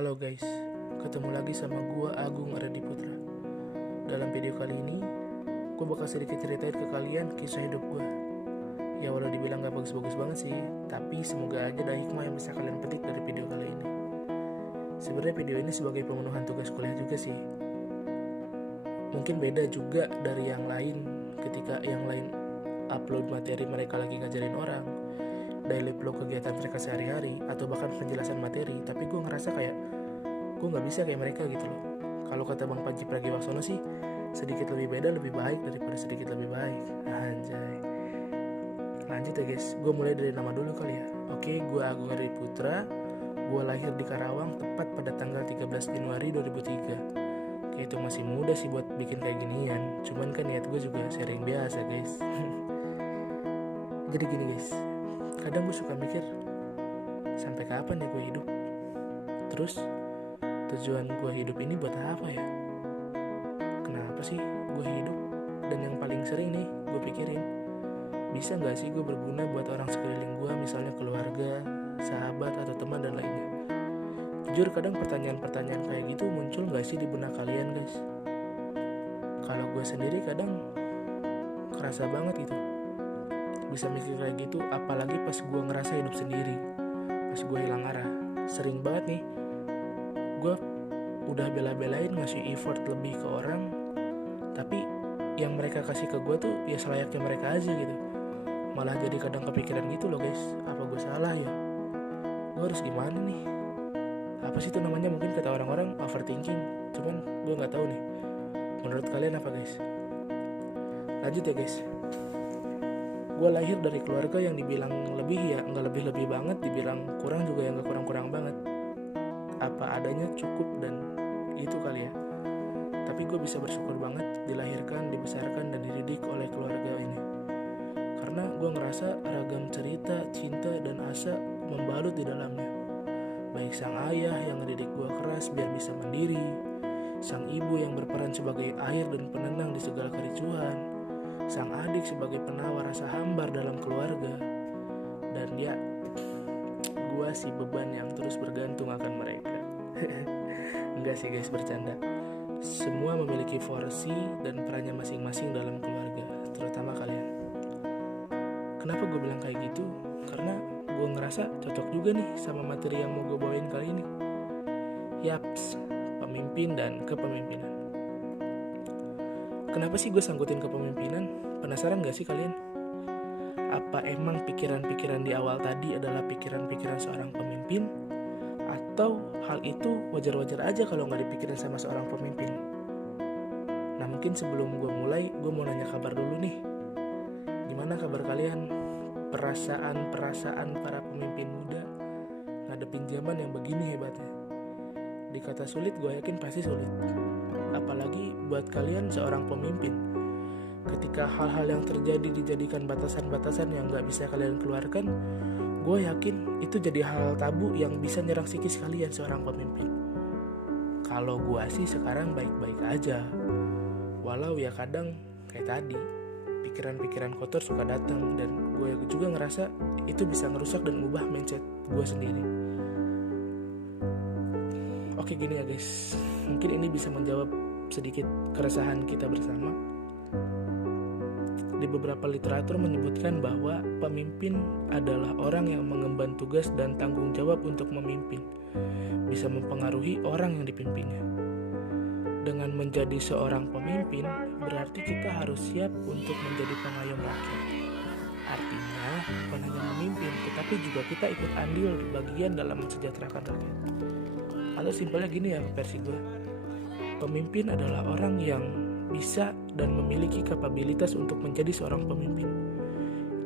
Halo guys, ketemu lagi sama gue Agung Aradi Putra. Dalam video kali ini, gue bakal sedikit ceritain ke kalian kisah hidup gue. Ya walau dibilang gak bagus-bagus banget sih, tapi semoga aja ada hikmah yang bisa kalian petik dari video kali ini. Sebenarnya video ini sebagai pemenuhan tugas kuliah juga sih. Mungkin beda juga dari yang lain ketika yang lain upload materi mereka lagi ngajarin orang, daily vlog kegiatan mereka sehari-hari, atau bahkan penjelasan materi. Tapi gue ngerasa kayak gue gak bisa kayak mereka gitu loh. Kalau kata Bang Panji Pragiwaksono sih, sedikit lebih beda lebih baik daripada sedikit lebih baik. Anjay. Lanjut ya guys, gue mulai dari nama dulu kali ya. Oke, gue Agung Aradi Putra. Gue lahir di Karawang tepat pada tanggal 13 Januari 2003. Kayak itu masih muda sih buat bikin kayak ginian. Cuman kan niat gue juga sharing biasa guys. Jadi gini guys, kadang gue suka mikir, sampai kapan ya gue hidup? Terus tujuan gue hidup ini buat apa ya? Kenapa sih gue hidup? Dan yang paling sering nih gue pikirin, bisa gak sih gue berguna buat orang sekeliling gue, misalnya keluarga, sahabat, atau teman dan lainnya. Jujur kadang pertanyaan-pertanyaan kayak gitu muncul gak sih di benak kalian guys? Kalau gue sendiri kadang kerasa banget gitu, bisa mikir kayak gitu, apalagi pas gue ngerasa hidup sendiri, pas gue hilang arah. Sering banget nih gue udah bela-belain ngasih effort lebih ke orang, tapi yang mereka kasih ke gue tuh ya selayaknya mereka aja gitu. Malah jadi kadang kepikiran gitu loh guys, apa gue salah ya? Gue harus gimana nih? Apa sih itu namanya, mungkin kata orang-orang overthinking, cuman gue gak tahu nih. Menurut kalian apa guys? Lanjut ya guys. Gue lahir dari keluarga yang dibilang lebih ya nggak lebih-lebih banget, dibilang kurang juga ya nggak kurang-kurang banget. Apa adanya cukup dan itu kali ya. Tapi gue bisa bersyukur banget dilahirkan, dibesarkan, dan dididik oleh keluarga ini. Karena gue ngerasa ragam cerita, cinta, dan asa membalut di dalamnya. Baik sang ayah yang ngedidik gue keras biar bisa mandiri, sang ibu yang berperan sebagai air dan penenang di segala kericuhan, sang adik sebagai penawar rasa hambar dalam keluarga, dan ya, gue si beban yang terus bergantung akan mereka. Enggak sih guys, bercanda. Semua memiliki porsi dan perannya masing-masing dalam keluarga, terutama kalian. Kenapa gue bilang kayak gitu? Karena gue ngerasa cocok juga nih sama materi yang mau gue bawain kali ini. Yaps, pemimpin dan kepemimpinan. Kenapa sih gue sangkutin kepemimpinan? Penasaran gak sih kalian? Apa emang pikiran-pikiran di awal tadi adalah pikiran-pikiran seorang pemimpin? Atau hal itu wajar-wajar aja kalau gak dipikirin sama seorang pemimpin? Nah mungkin sebelum gue mulai, gue mau nanya kabar dulu nih. Gimana kabar kalian? Perasaan-perasaan para pemimpin muda ngadepin zaman yang begini hebatnya. Dikata sulit, gue yakin pasti sulit. Apalagi buat kalian seorang pemimpin. Ketika hal-hal yang terjadi dijadikan batasan-batasan yang gak bisa kalian keluarkan, gue yakin itu jadi hal tabu yang bisa nyerang psikis kalian seorang pemimpin. Kalau gue sih sekarang baik-baik aja. Walau ya kadang kayak tadi, pikiran-pikiran kotor suka datang, dan gue juga ngerasa itu bisa ngerusak dan mengubah mindset gue sendiri. Oke gini ya guys, mungkin ini bisa menjawab sedikit keresahan kita bersama. Di beberapa literatur menyebutkan bahwa pemimpin adalah orang yang mengemban tugas dan tanggung jawab untuk memimpin, bisa mempengaruhi orang yang dipimpinnya. Dengan menjadi seorang pemimpin, berarti kita harus siap untuk menjadi pengayom rakyat. Artinya, bukan hanya memimpin, tetapi juga kita ikut andil bagian dalam mensejahterakan rakyat. Atau simpelnya gini ya versi gue, pemimpin adalah orang yang bisa dan memiliki kapabilitas untuk menjadi seorang pemimpin.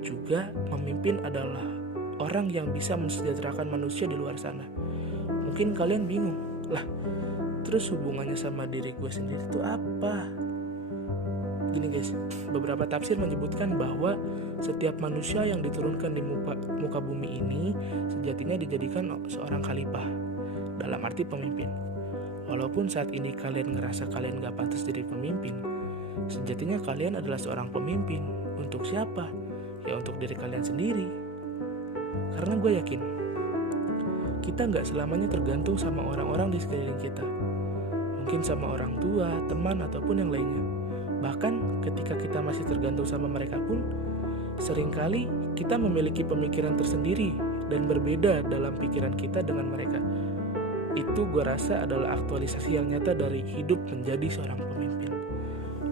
Juga memimpin adalah orang yang bisa mensejahterakan manusia di luar sana. Mungkin kalian bingung, lah terus hubungannya sama diri gue sendiri itu apa? Gini guys, beberapa tafsir menyebutkan bahwa setiap manusia yang diturunkan di muka bumi ini sejatinya dijadikan seorang khalifah, dalam arti pemimpin. Walaupun saat ini kalian ngerasa kalian gak pantas jadi pemimpin, sejatinya kalian adalah seorang pemimpin. Untuk siapa? Ya untuk diri kalian sendiri. Karena gue yakin kita nggak selamanya tergantung sama orang-orang di sekeliling kita. Mungkin sama orang tua, teman, ataupun yang lainnya. Bahkan ketika kita masih tergantung sama mereka pun, seringkali kita memiliki pemikiran tersendiri dan berbeda dalam pikiran kita dengan mereka. Itu gue rasa adalah aktualisasi yang nyata dari hidup menjadi seorang pemimpin.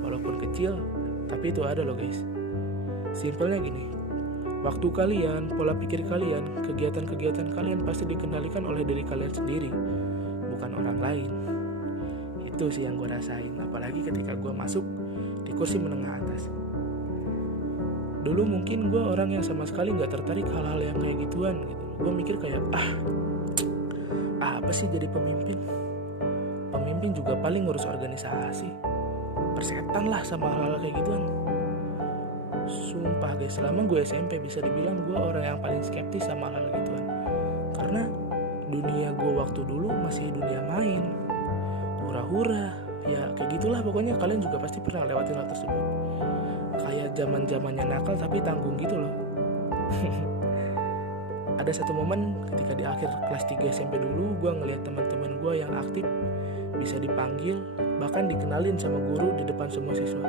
Walaupun kecil, tapi itu ada loh guys. Simpelnya gini, waktu kalian, pola pikir kalian, kegiatan-kegiatan kalian pasti dikendalikan oleh diri kalian sendiri, bukan orang lain. Itu sih yang gue rasain, apalagi ketika gue masuk di kursi menengah atas. Dulu mungkin gue orang yang sama sekali gak tertarik hal-hal yang kayak gituan gitu. Gue mikir kayak, apa sih jadi pemimpin? Pemimpin juga paling ngurus organisasi. Persetan lah sama hal-hal kayak gituan. Sumpah guys, selama gue SMP bisa dibilang gue orang yang paling skeptis sama hal-hal gituan. Karena dunia gue waktu dulu masih dunia main, hura-hura, ya kayak gitulah pokoknya. Kalian juga pasti pernah lewatin hal tersebut. Kayak zaman-zamannya nakal tapi tanggung gitu loh. Ada satu momen ketika di akhir kelas 3 SMP dulu, gue ngeliat teman-teman gue yang aktif bisa dipanggil, bahkan dikenalin sama guru di depan semua siswa.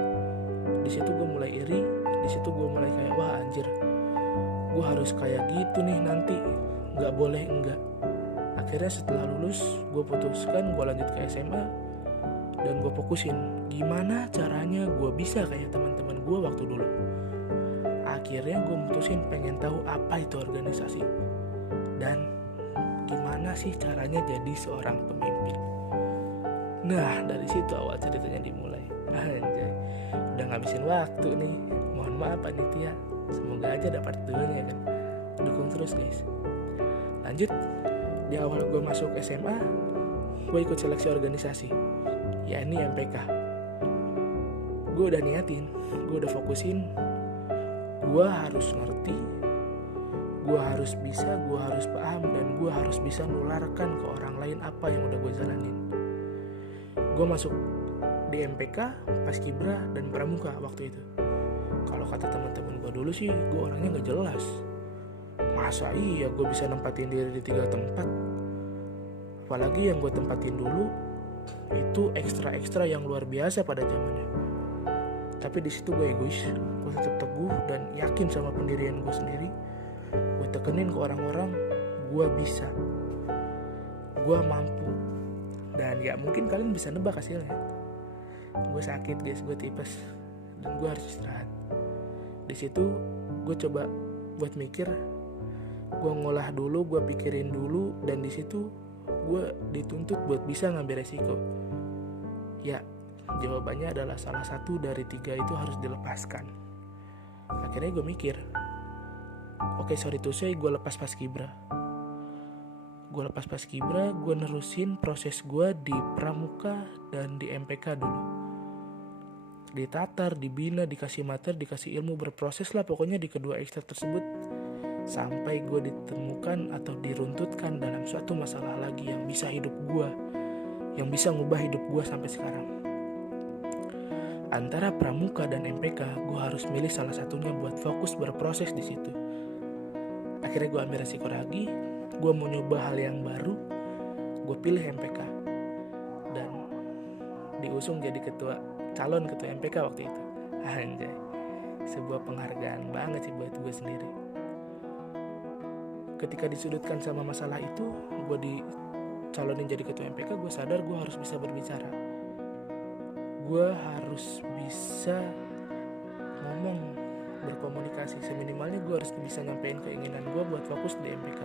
Di situ gue mulai iri, di situ gue mulai kayak, wah anjir, gue harus kayak gitu nih nanti, nggak boleh enggak. Akhirnya setelah lulus, gue putuskan gue lanjut ke SMA dan gue fokusin gimana caranya gue bisa kayak teman-teman gue waktu dulu. Akhirnya gue mutusin pengen tahu apa itu organisasi dan gimana sih caranya jadi seorang pemimpin. Nah, dari situ awal ceritanya dimulai. Anjay, udah ngabisin waktu nih. Mohon maaf panitia, semoga aja dapat dulunya kan. Dukung terus guys. Lanjut, di awal gue masuk SMA, gue ikut seleksi organisasi, yakni MPK. Gue udah niatin, gue udah fokusin, gue harus ngerti, gue harus bisa, gue harus paham, dan gue harus bisa nularkan ke orang lain apa yang udah gue jalanin. Gue masuk di MPK, Paskibra, dan Pramuka waktu itu. Kalau kata teman-teman gue dulu sih, gue orangnya gak jelas. Masa iya gue bisa nempatin diri di 3 tempat? Apalagi yang gue tempatin dulu itu ekstra-ekstra yang luar biasa pada zamannya. Tapi di situ gue egois, gue tetap teguh dan yakin sama pendirian gue sendiri. Gue tekenin ke orang-orang, gue bisa, gue mampu. Dan ya mungkin kalian bisa nebak hasilnya. Gue sakit guys, gue tipes, dan gue harus istirahat. Di situ gue coba buat mikir, gue ngolah dulu, gue pikirin dulu, dan di situ gue dituntut buat bisa ngambil resiko. Ya, jawabannya adalah salah satu dari 3 itu harus dilepaskan. Akhirnya gue mikir, oke, sorry to say, gue lepas Paskibra. Gue nerusin proses gue di Pramuka dan di MPK dulu. Ditatar, dibina, dikasih materi, dikasih ilmu, berproses lah pokoknya di kedua ekstra tersebut. Sampai gue ditemukan atau diruntutkan dalam suatu masalah lagi yang bisa hidup gue, yang bisa ngubah hidup gue sampai sekarang. Antara Pramuka dan MPK, gue harus milih salah satunya buat fokus berproses di situ. Akhirnya gue ambil resiko lagi, gue mau nyoba hal yang baru, gue pilih MPK dan diusung jadi calon ketua MPK waktu itu. Anjay, sebuah penghargaan banget sih buat gue sendiri. Ketika disudutkan sama masalah itu, gue dicalonin jadi ketua MPK, gue sadar gue harus bisa berbicara. Gue harus bisa ngomong, berkomunikasi. Seminimalnya gue harus bisa nyampein keinginan gue buat fokus di MPK,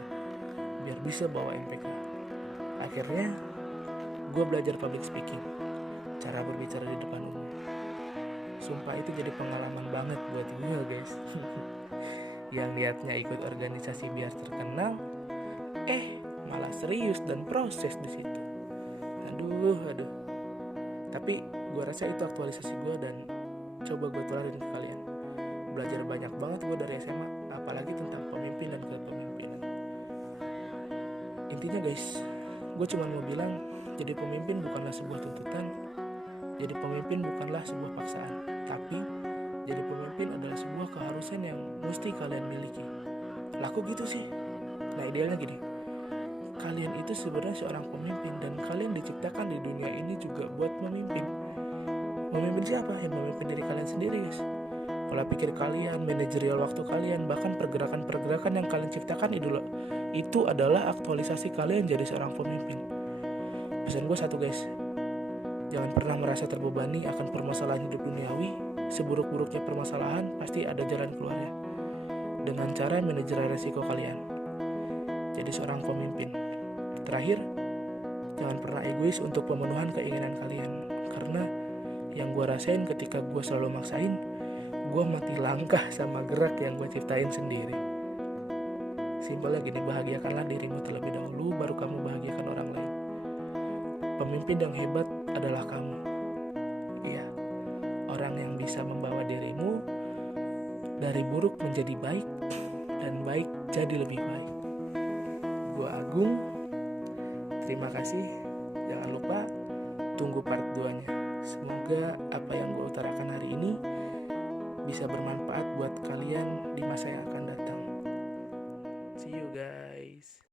biar bisa bawa MPK. Akhirnya gue belajar public speaking, cara berbicara di depan umum. Sumpah itu jadi pengalaman banget buat gue guys. Yang niatnya ikut organisasi biar terkenal, malah serius dan proses di situ. Aduh. Tapi gue rasa itu aktualisasi gue dan coba gue tularin ke kalian. Belajar banyak banget gue dari SMA, apalagi tentang pemimpin dan kepemimpinan. Intinya guys, gue cuma mau bilang, jadi pemimpin bukanlah sebuah tuntutan, jadi pemimpin bukanlah sebuah paksaan, tapi jadi pemimpin adalah sebuah keharusan yang mesti kalian miliki. Laku gitu sih. Nah idealnya gini, kalian itu sebenarnya seorang pemimpin, dan kalian diciptakan di dunia ini juga buat memimpin. Memimpin siapa? Ya memimpin diri kalian sendiri, guys. Pola pikir kalian, manajerial waktu kalian, bahkan pergerakan-pergerakan yang kalian ciptakan itu adalah aktualisasi kalian jadi seorang pemimpin. Pesan gue satu, guys, jangan pernah merasa terbebani akan permasalahan hidup duniawi. Seburuk-buruknya permasalahan pasti ada jalan keluarnya, dengan cara manajerial resiko kalian jadi seorang pemimpin. Terakhir, jangan pernah egois untuk pemenuhan keinginan kalian, karena yang gue rasain ketika gue selalu maksain, gue mati langkah sama gerak yang gue ciptain sendiri. Simpelnya gini, bahagiakanlah dirimu terlebih dahulu, baru kamu bahagiakan orang lain. Pemimpin yang hebat adalah kamu. Iya, orang yang bisa membawa dirimu dari buruk menjadi baik, dan baik jadi lebih baik. Gue Agung, terima kasih. Jangan lupa tunggu part 2-nya. Semoga apa yang gue utarakan hari ini bisa bermanfaat buat kalian di masa yang akan datang. See you guys.